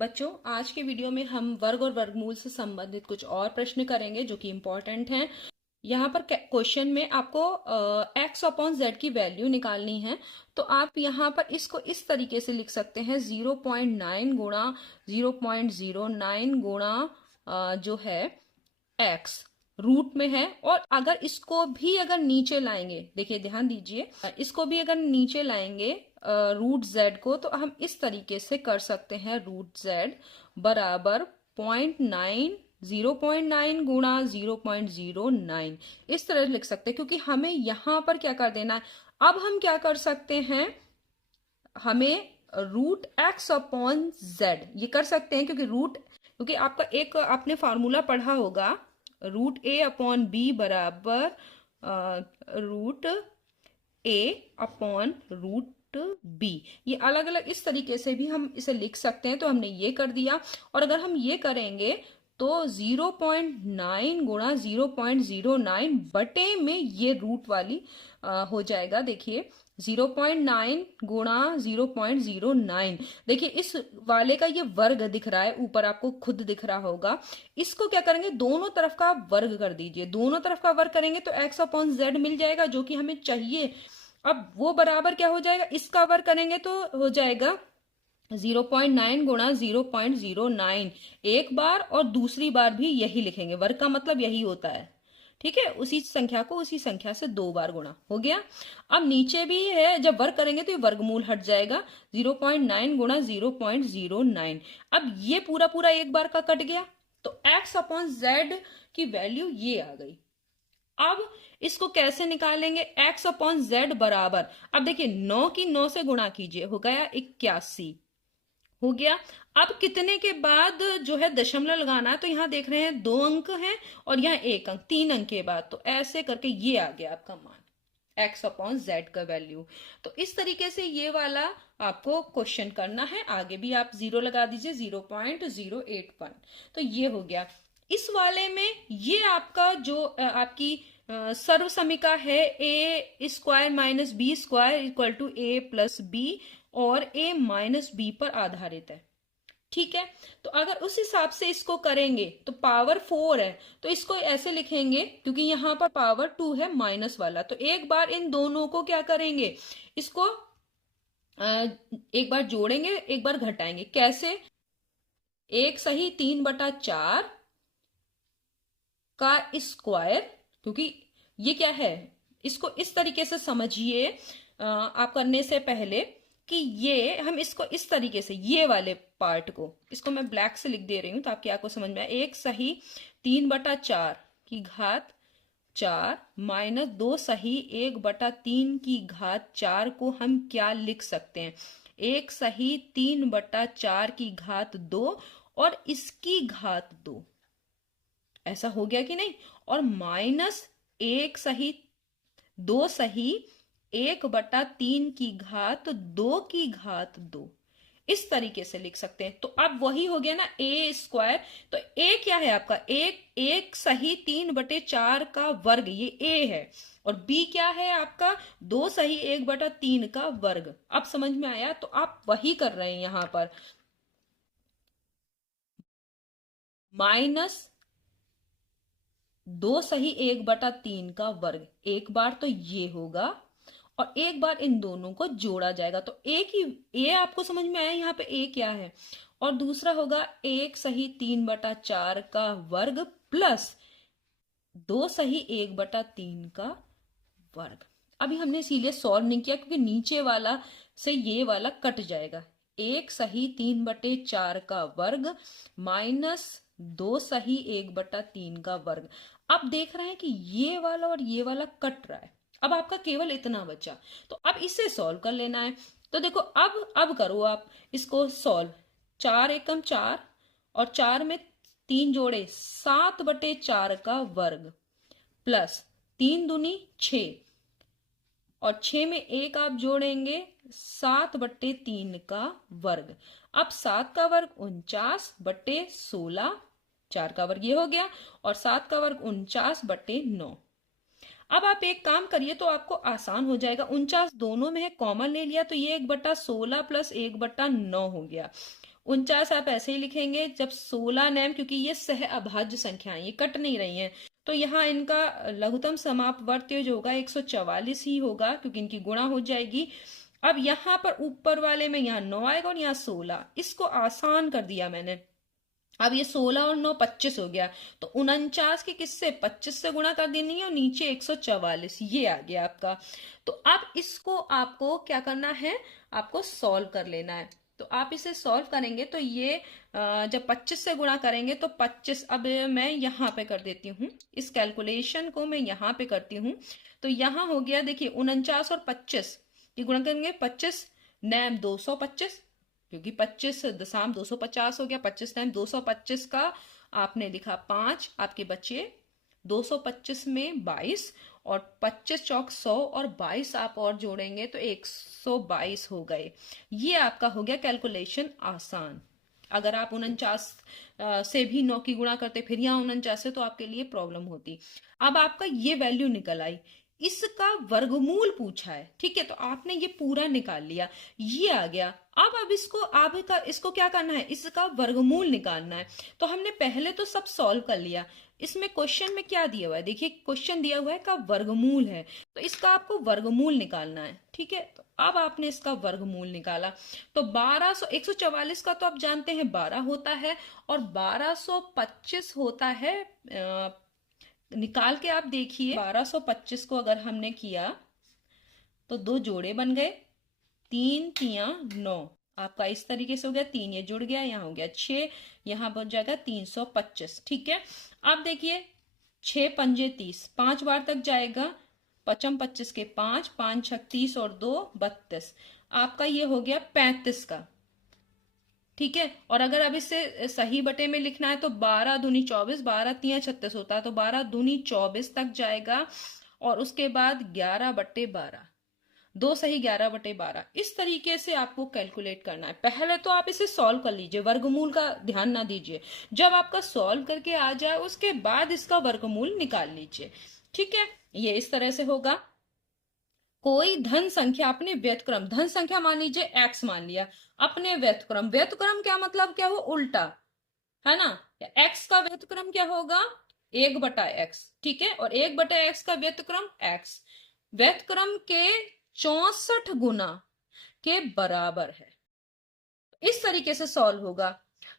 बच्चों, आज के वीडियो में हम वर्ग और वर्गमूल से संबंधित कुछ और प्रश्न करेंगे जो कि इम्पोर्टेंट हैं। यहाँ पर क्वेश्चन में आपको x अपॉन जेड की वैल्यू निकालनी है। तो आप यहाँ पर इसको इस तरीके से लिख सकते हैं 0.9 गुणा 0.09 गुणा जो है x रूट में है। और अगर इसको भी अगर नीचे लाएंगे, देखिए ध्यान दीजिए, इसको भी अगर नीचे लाएंगे रूट जेड को, तो हम इस तरीके से कर सकते हैं रूट जेड बराबर 0.9 गुणा 0.09 इस तरह लिख सकते हैं, क्योंकि हमें यहां पर क्या कर देना है। अब हम क्या कर सकते हैं, हमें रूट एक्स अपॉन जेड ये कर सकते हैं, क्योंकि आपका एक आपने फार्मूला पढ़ा होगा, रूट ए अपॉन बी बराबर रूट ए अपॉन रूट बी। ये अलग अलग इस तरीके से भी हम इसे लिख सकते हैं। तो हमने ये कर दिया, और अगर हम ये करेंगे तो 0.9 गुणा 0.09 बटे में ये रूट वाली हो जाएगा। देखिए 0.9 गुणा 0.09, देखिए इस वाले का ये वर्ग दिख रहा है, ऊपर आपको खुद दिख रहा होगा। इसको क्या करेंगे, दोनों तरफ का वर्ग कर दीजिए। दोनों तरफ का वर्ग करेंगे तो x अपॉन जेड मिल जाएगा, जो कि हमें चाहिए। अब वो बराबर क्या हो जाएगा, इसका वर्ग करेंगे तो हो जाएगा 0.9 गुणा 0.09 एक बार, और दूसरी बार भी यही लिखेंगे। वर्ग का मतलब यही होता है, ठीक है। उसी संख्या को उसी संख्या से 2 बार गुणा हो गया। अब नीचे भी है, जब वर्ग करेंगे तो ये वर्गमूल हट जाएगा, 0.9 गुणा 0.09। अब ये पूरा पूरा एक बार का कट गया, तो x अपॉन जेड की वैल्यू ये आ गई। अब इसको कैसे निकालेंगे, x अपॉन जेड बराबर, अब देखिए 9 की 9 से गुणा कीजिए, हो गया 81 हो गया। अब कितने के बाद जो है दशमलव लगाना है, तो यहां देख रहे हैं 2 अंक हैं और यहाँ 1 अंक, 3 अंक के बाद, तो ऐसे करके ये आ गया आपका मान x अपॉन जेड का वैल्यू। तो इस तरीके से ये वाला आपको क्वेश्चन करना है। आगे भी आप 0 लगा दीजिए, 0.081। तो ये हो गया। इस वाले में ये आपका जो आपकी सर्व समीका है, a square minus b square equal to a plus b, और a माइनस बी पर आधारित है, ठीक है। तो अगर उस हिसाब से इसको करेंगे तो पावर 4 है, तो इसको ऐसे लिखेंगे, क्योंकि यहां पर पावर 2 है माइनस वाला। तो एक बार इन दोनों को क्या करेंगे, इसको एक बार जोड़ेंगे, एक बार घटाएंगे। कैसे, 1/3/4 का स्क्वायर, क्योंकि ये क्या है, इसको इस तरीके से समझिए आप करने से पहले कि ये हम इसको इस तरीके से, ये वाले पार्ट को, इसको मैं ब्लैक से लिख दे रही हूं ताकि आपको समझ में आए। 1/3/4 की घात 4 माइनस 2/1/3 की घात 4 को हम क्या लिख सकते हैं, 1/3/4 की घात 2 और इसकी घात 2, ऐसा हो गया कि नहीं। और माइनस 1/2/1/3 की घात 2 की घात 2, इस तरीके से लिख सकते हैं। तो अब वही हो गया ना ए स्क्वायर। तो ए क्या है आपका, 1/3/4 का वर्ग, ये ए है। और बी क्या है आपका, 2/1/3 का वर्ग। अब समझ में आया। तो आप वही कर रहे हैं यहां पर, माइनस 2/1/3 का वर्ग एक बार, तो ये होगा, और एक बार इन दोनों को जोड़ा जाएगा। तो एक ही ए आपको समझ में आया यहाँ पे ए क्या है। और दूसरा होगा 1/3/4 का वर्ग प्लस 2/1/3 का वर्ग। अभी हमने इसीलिए सॉल्व नहीं किया, क्योंकि नीचे वाला से ये वाला कट जाएगा। 1/3/4 का वर्ग माइनस 2/1/3 का वर्ग। अब देख रहे हैं कि ये वाला और ये वाला कट रहा है। अब आपका केवल इतना बचा, तो अब इसे सॉल्व कर लेना है। तो देखो अब करो आप इसको सॉल्व। 4 एकम 4 और 4 में 3 जोड़े, 7/4 का वर्ग प्लस 3 दूनी 6, और 6 में 1 आप जोड़ेंगे, 7/3 का वर्ग। अब 7 का वर्ग 49/16, 4 का वर्ग ये हो गया, और 7 का वर्ग 49/9। अब आप एक काम करिए तो आपको आसान हो जाएगा। 49 दोनों में है, कॉमन ले लिया तो ये 1/16 प्लस 1/9 हो गया। 49 आप ऐसे ही लिखेंगे जब 16 नैम, क्योंकि ये सह अभाज्य संख्याएं, ये कट नहीं रही हैं, तो यहाँ इनका लघुत्तम समापवर्ती जो होगा 144 ही होगा, क्योंकि इनकी गुणा हो जाएगी। अब यहाँ पर ऊपर वाले में यहाँ 9 आएगा और यहाँ 16, इसको आसान कर दिया मैंने। अब ये 16 और 9 25 हो गया, तो 49 के किससे 25 से गुणा कर देनी है और नीचे 144, ये आ गया आपका। तो अब इसको आपको क्या करना है, आपको सॉल्व कर लेना है। तो आप इसे सॉल्व करेंगे तो ये जब 25 से गुणा करेंगे तो 25, अब मैं यहाँ पे कर देती हूँ, इस कैलकुलेशन को मैं यहाँ पे करती हूँ। तो यहाँ हो गया, देखिए 49 और 25 ये गुणा करेंगे, 25 नैम 225, क्योंकि 25 दशम 250 हो गया, 25 टाइम 225 का आपने लिखा 5, आपके बचे 225 में 22, और 25 चौक 100 और 22 आप और जोड़ेंगे तो 122 हो गए। ये आपका हो गया कैलकुलेशन आसान। अगर आप 49 से भी 9 की गुणा करते फिर यहाँ 49 से, तो आपके लिए प्रॉब्लम होती। अब आपका ये वैल्यू निकल आई, इसका वर्गमूल पूछा है, ठीक है, तो आपने ये पूरा निकाल लिया, ये आ गया। अब इसको क्या करना है, इसका वर्गमूल निकालना है। तो हमने पहले तो सब सॉल्व कर लिया। इसमें क्वेश्चन में क्या दिया हुआ है, देखिए क्वेश्चन दिया हुआ है का वर्गमूल है, तो इसका आपको वर्गमूल निकालना है, ठीक है। तो अब आपने इसका वर्गमूल निकाला, तो 144 का तो आप जानते हैं 12 होता है, और 1225 होता है, निकाल के आप देखिए 1225 को अगर हमने किया तो 2 जोड़े बन गए, 3 तिया 9, आपका इस तरीके से हो गया, 3 ये जुड़ गया, यहाँ हो गया 6, यहाँ बच जाएगा 325, ठीक है। अब देखिए 6 पंजे 30, 5 बार तक जाएगा, 5 25 के 5, 5 6 30 और 2 32, आपका ये हो गया 35 का, ठीक है। और अगर अब इसे सही बटे में लिखना है तो 12 दूनी 24, 12 तिया 36 होता है, तो 12 दूनी 24 तक जाएगा, और उसके बाद 11 बटे 12, 2 सही 11 बटे 12, इस तरीके से आपको कैलकुलेट करना है। पहले तो आप इसे सॉल्व कर लीजिए, वर्गमूल का ध्यान ना दीजिए, जब आपका सॉल्व करके आ जाए उसके बाद इसका वर्गमूल निकाल लीजिए, ठीक है। ये इस तरह से होगा। कोई धन संख्या अपने व्यतक्रम, धन संख्या मान लीजिए x मान लिया, अपने व्यतक्रम, व्यतक्रम क्या मतलब क्या हो, उल्टा है ना, x का व्यतक्रम क्या होगा 1/x, ठीक है, और 1/x का व्यतक्रम x, व्यतक्रम के 64 गुना के बराबर है, इस तरीके से सॉल्व होगा।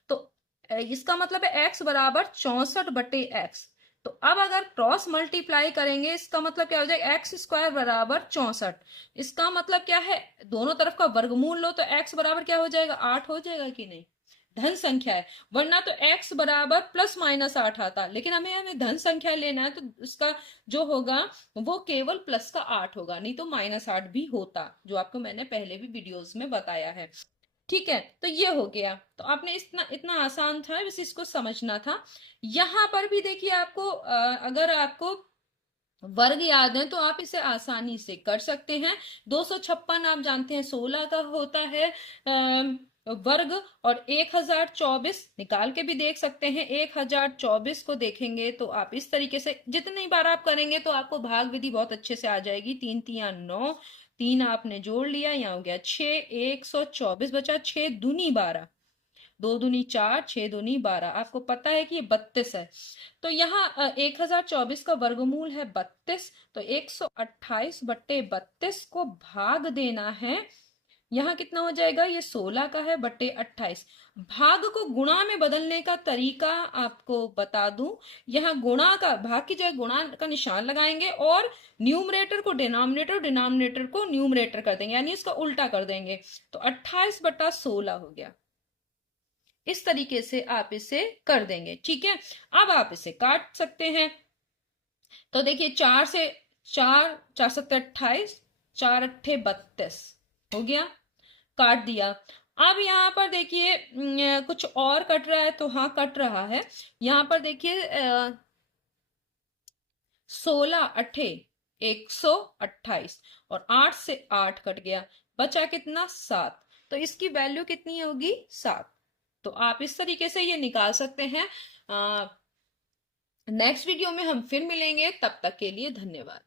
तो इसका मतलब है x बराबर 64/x, तो अब अगर क्रॉस मल्टीप्लाई करेंगे इसका मतलब क्या हो जाएगा, एक्स स्क्वायर बराबर 64, इसका मतलब क्या है, दोनों तरफ का वर्गमूल लो तो x बराबर क्या हो जाएगा 8 हो जाएगा कि नहीं, धन संख्या है, वरना तो x बराबर +-8 आता, लेकिन हमें धन संख्या लेना है तो उसका जो होगा वो केवल प्लस का 8 होगा, नहीं तो -8 भी होता, जो आपको मैंने पहले भी वीडियोस में बताया है, ठीक है। तो ये हो गया, तो आपने इतना इतना आसान था, बस इसको समझना था। यहां पर भी देखिए आपको अगर आपको वर्ग याद है तो आप इसे आसानी से कर सकते हैं। 256 आप जानते हैं 16 का होता है वर्ग, और 1024 निकाल के भी देख सकते हैं। 1024 को देखेंगे तो आप इस तरीके से जितनी बार आप करेंगे तो आपको भाग विधि बहुत अच्छे से आ जाएगी। 3 तिया 9, 3 आपने जोड़ लिया, यहाँ हो गया 6, 124 बचा, 6 दूनी 12, 2 दूनी 4, 6 दूनी 12, आपको पता है कि ये 32 है, तो यहाँ 1024 का वर्गमूल है 32, तो 128/32 को भाग देना है, यहाँ कितना हो जाएगा, ये 16 का है बटे 28। भाग को गुणा में बदलने का तरीका आपको बता दूं, यहाँ गुणा का, भाग की जगह गुणा का निशान लगाएंगे और न्यूमरेटर को डिनोमिनेटर, डिनोमिनेटर को न्यूमरेटर कर देंगे, यानी इसका उल्टा कर देंगे, तो 28/16 हो गया। इस तरीके से आप इसे कर देंगे, ठीक है। अब आप इसे काट सकते हैं, तो देखिए 4 से 4, 4 7 28, 4 8 32 हो गया, काट दिया। अब यहाँ पर देखिए कुछ और कट रहा है, तो हाँ कट रहा है, यहाँ पर देखिए 16 8 128, और 8 से 8 कट गया, बचा कितना 7, तो इसकी वैल्यू कितनी होगी 7। तो आप इस तरीके से ये निकाल सकते हैं। नेक्स्ट वीडियो में हम फिर मिलेंगे, तब तक के लिए धन्यवाद।